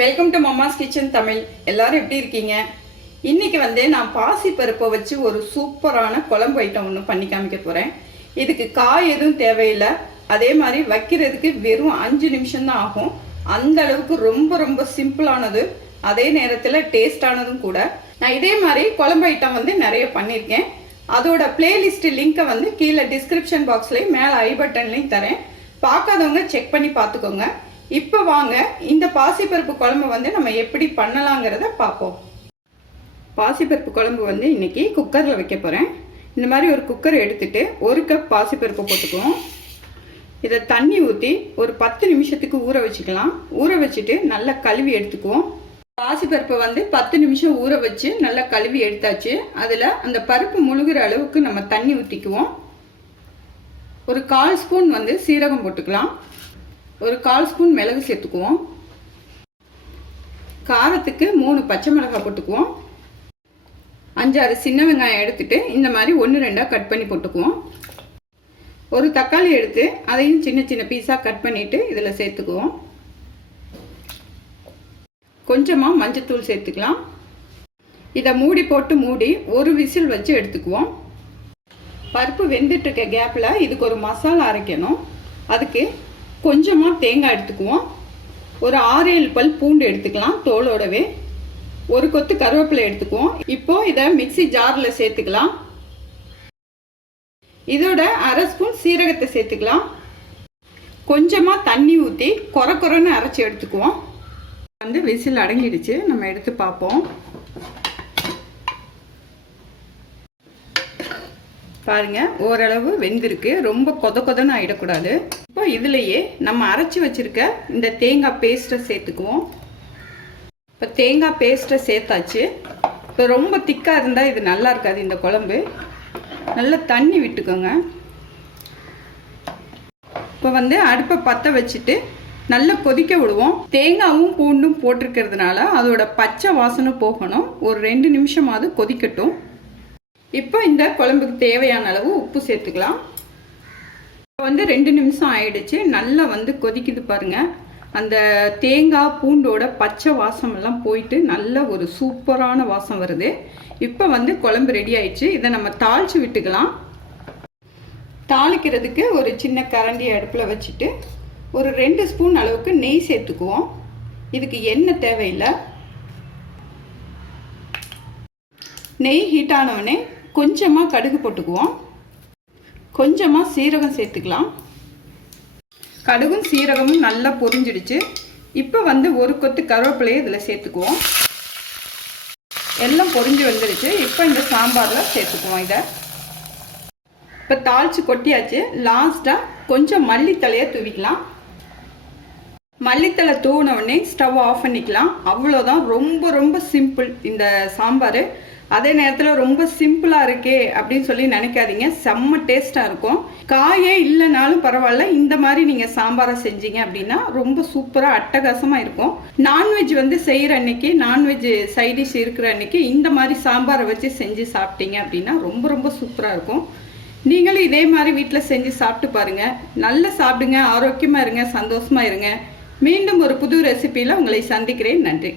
Welcome to Mamma's kitchen Tamil. எல்லாரும் எப்படி இருக்கீங்க? இன்னைக்கு நான் பாசி பருப்பை வச்சு ஒரு சூப்பரான குழம்பு ஐட்டம் ஒன்று பண்ணி காமிக்க போகிறேன். இதுக்கு காய் எதுவும் தேவையில்லை. அதே மாதிரி வைக்கிறதுக்கு வெறும் 5 நிமிஷம் தான் ஆகும். அந்த அளவுக்கு ரொம்ப ரொம்ப சிம்பிளானது, அதே நேரத்தில் டேஸ்டானதும் கூட. நான் இதே மாதிரி குழம்பு ஐட்டம் நிறைய பண்ணியிருக்கேன். அதோட பிளேலிஸ்ட் லிங்கை கீழே டிஸ்கிரிப்ஷன் பாக்ஸ்லேயும் மேலே ஐ பட்டன்லையும் தரேன். பார்க்காதவங்க செக் பண்ணி பார்த்துக்கோங்க. இப்போ வாங்க இந்த பாசிப்பருப்பு குழம்பு நம்ம எப்படி பண்ணலாங்கிறத பார்ப்போம். பாசிப்பருப்பு குழம்பு இன்னைக்கு குக்கரில் வைக்க போகிறேன். இந்த மாதிரி ஒரு குக்கர் எடுத்துட்டு 1 கப் பாசிப்பருப்பு போட்டுக்குவோம். இதை தண்ணி ஊற்றி ஒரு 10 நிமிஷத்துக்கு ஊற வச்சுக்கலாம். ஊற வச்சுட்டு நல்லா கழுவி எடுத்துக்குவோம். பாசிப்பருப்பை 10 நிமிஷம் ஊற வச்சு நல்லா கழுவி எடுத்தாச்சு. அதில் அந்த பருப்பு முழுகிற அளவுக்கு நம்ம தண்ணி ஊற்றிக்குவோம். ஒரு 1/4 ஸ்பூன் சீரகம் போட்டுக்கலாம். ஒரு 1/4 ஸ்பூன் மிளகு சேர்த்துக்குவோம். காரத்துக்கு 3 பச்சை மிளகாய் போட்டுக்குவோம். 5-6 சின்ன வெங்காயம் எடுத்துட்டு இந்த மாதிரி 1-2 கட் பண்ணி போட்டுக்குவோம். ஒரு தக்காளி எடுத்து அதையும் சின்ன சின்ன பீஸாக கட் பண்ணிட்டு இதில் சேர்த்துக்குவோம். கொஞ்சமாக மஞ்சத்தூள் சேர்த்துக்கலாம். இதை மூடி போட்டு மூடி ஒரு விசில் வச்சு எடுத்துக்குவோம். பருப்பு வெந்துட்டு இருக்க கேப்பில் இதுக்கு ஒரு மசாலா அரைக்கணும். அதுக்கு கொஞ்சமாக தேங்காய் எடுத்துக்குவோம். ஒரு 6-7 பல் பூண்டு எடுத்துக்கலாம் தோலோடவே. ஒரு கொத்து கருவேப்பிலை எடுத்துக்குவோம். இப்போ இதை மிக்சி ஜாரில் சேர்த்துக்கலாம். இதோட 1/2 ஸ்பூன் சீரகத்தை சேர்த்துக்கலாம். கொஞ்சமாக தண்ணி ஊற்றி கொரன்னு அரைச்சி எடுத்துக்குவோம். விசில் அடங்கிடுச்சு. நம்ம எடுத்து பார்ப்போம். பாருங்க, ஓரளவு வெந்திருக்கு. ரொம்ப கொதன்னு ஆகிடக்கூடாது. இப்போ இதுலேயே நம்ம அரைச்சி வச்சிருக்க இந்த தேங்காய் பேஸ்ட்டை சேர்த்துக்குவோம். இப்போ தேங்காய் பேஸ்ட்டை சேர்த்தாச்சு. இப்போ ரொம்ப திக்காக இருந்தால் இது நல்லா இருக்காது. இந்த குழம்பு நல்லா தண்ணி விட்டுக்கோங்க. இப்போ அடுப்பை பற்ற வச்சுட்டு நல்லா கொதிக்க விடுவோம். தேங்காயும் பூண்டும் போட்டிருக்கிறதுனால அதோட பச்சை வாசனை போகணும். ஒரு 2 நிமிஷமாவது கொதிக்கட்டும். இப்போ இந்த குழம்புக்கு தேவையான அளவு உப்பு சேர்த்துக்கலாம். இப்போ 2 நிமிஷம் ஆயிடுச்சு. நல்லா கொதிக்குது பாருங்க. அந்த தேங்காய் பூண்டோட பச்சை வாசம் எல்லாம் போயிட்டு நல்ல ஒரு சூப்பரான வாசம் வருது. இப்போ குழம்பு ரெடி ஆயிடுச்சு. இதை நம்ம தாளிச்சு விட்டுக்கலாம். தாளிக்கிறதுக்கு ஒரு சின்ன கரண்டி அடுப்பில் வச்சுட்டு ஒரு 2 ஸ்பூன் அளவுக்கு நெய் சேர்த்துக்குவோம். இதுக்கு எண்ணெய் தேவையில்லை. நெய் ஹீட் ஆனவுடனே கொஞ்சமாக கடுகு போட்டுக்குவோம். கொஞ்சமாக சீரகம் சேர்த்துக்கலாம். கடுகும் சீரகமும் நல்லா பொரிஞ்சிடுச்சு. இப்போ ஒரு கொத்து கருவேப்பிலையை இதில் சேர்த்துக்குவோம். எல்லாம் பொரிஞ்சு வந்துடுச்சு. இப்போ இந்த சாம்பாரில் சேர்த்துக்குவோம். இதை இப்போ தாளித்து கொட்டியாச்சு. லாஸ்ட்டாக கொஞ்சம் மல்லித்தலையை தூவிக்கலாம். மல்லித்தலை தூவின உடனே ஸ்டவ் ஆஃப் பண்ணிக்கலாம். அவ்வளோதான். ரொம்ப ரொம்ப சிம்பிள் இந்த சாம்பார். அதே நேரத்தில் ரொம்ப சிம்பிளாக இருக்கே அப்படின்னு சொல்லி நினைக்காதீங்க. செம்ம டேஸ்ட்டாக இருக்கும். காயே இல்லைனாலும் பரவாயில்ல, இந்த மாதிரி நீங்கள் சாம்பாரை செஞ்சீங்க அப்படின்னா ரொம்ப சூப்பராக அட்டகாசமாக இருக்கும். நான்வெஜ் செய்கிற அன்னைக்கு, நான்வெஜ் சைடிஷ் இருக்கிற அன்னைக்கு இந்த மாதிரி சாம்பாரை வச்சு செஞ்சு சாப்பிட்டீங்க அப்படின்னா ரொம்ப ரொம்ப சூப்பராக இருக்கும். நீங்களும் இதே மாதிரி வீட்டில் செஞ்சு சாப்பிட்டு பாருங்கள். நல்லா சாப்பிடுங்க, ஆரோக்கியமாக இருங்க, சந்தோஷமாக இருங்க. மீண்டும் ஒரு புது ரெசிபியில் உங்களை சந்திக்கிறேன். நன்றி.